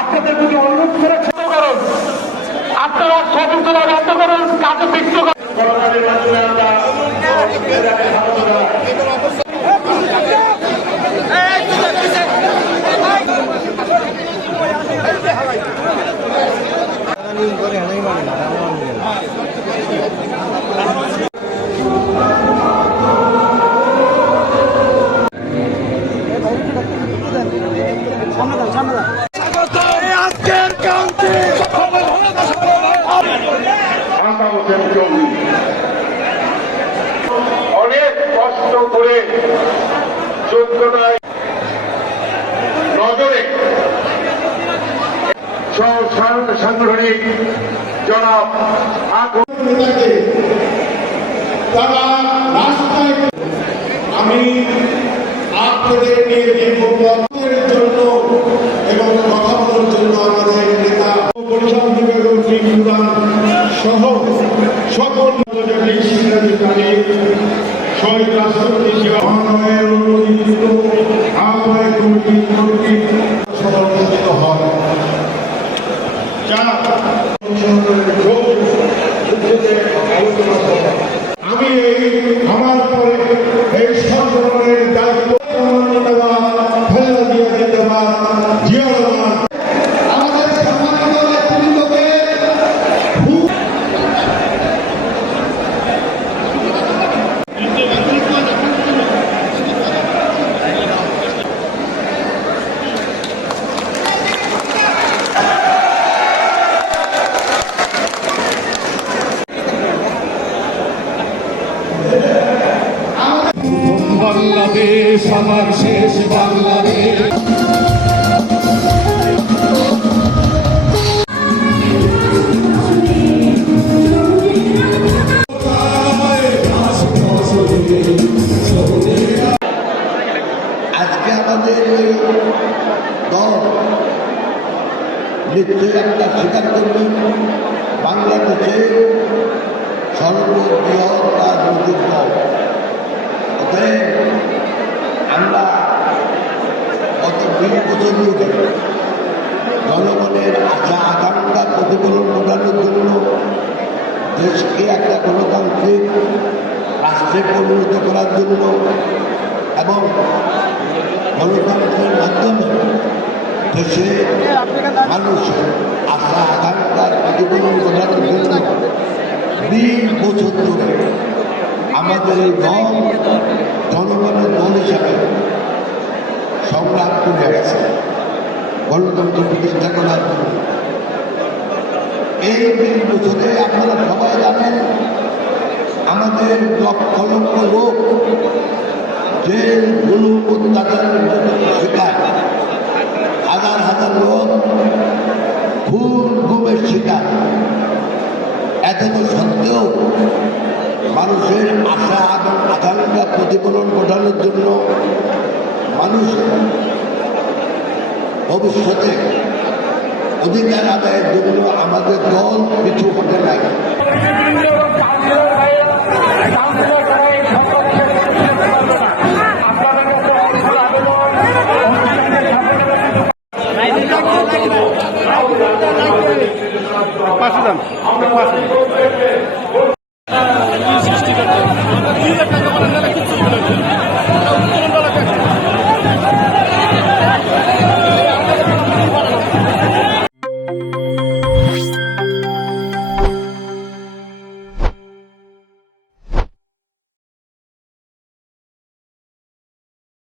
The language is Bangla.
আপনাদের প্রতি অনুরোধ করে ছোট করুন, আপনারা ছবি তোলা বন্ধ করুন, কাজে বিক্রি করুন। অনেক কষ্ট করে যোগ্যতায় নজরে সাংগঠনিক জনাব তারা রাস্তায় আমি আপনাদের নিয়ে দীর্ঘপথের জন্য এবং কথা বলার জন্য আমাদের নেতা পরিষদ বিভাগের সহ সকল শিক্ষাধিকারী শহীদ রাষ্ট্রপতি মহানয়ের অনুমোদিত আহ্বায়ক কমিটি কর্তৃক সমর্থিত হয় আমি আমার পরে এই সংগঠনের দায়িত্ব নেওয়া ফেলা দিয়ে দিতে আমাদের সম্মানিত নেতৃত্বকে বাংলাদেশ আমার শেষ বাংলাদেশ। আজকে আমাদের এই দল নিশ্চয়ই একটা স্বীকার করবেন, বাংলাদেশে সর্ববৃহৎ রাজনৈতিক দল। আমরা গত 20 বছর ধরে জনগণের আশা আকাঙ্ক্ষা প্রতিফলন ঘটানোর জন্য দেশকে একটা গণতান্ত্রিক রাষ্ট্রে পরিণত করার জন্য এবং গণতন্ত্রের মাধ্যমে দেশে মানুষের আশা আকাঙ্ক্ষার প্রতিফলন ঘটানোর জন্য 20 বছর ধরে আমাদের এই দল জনগণের দল হিসাবে সংগ্রাম করে আসছে গণতন্ত্র প্রতিষ্ঠা করার জন্য। এই 20 বছরে আপনারা সবাই জানেন আমাদের লক্ষ লক্ষ লোক জেল জুলুম অত্যাচারের শিকার, হাজার হাজার লোক খুন গুমের শিকার। এত সত্ত্বেও মানুষের আশা এবং আকাঙ্ক্ষা প্রতিফলন ঘটানোর জন্য মানুষ ভবিষ্যতে অধিকার আদায়ের জন্য আমাদের দল পিছু হতে নাই।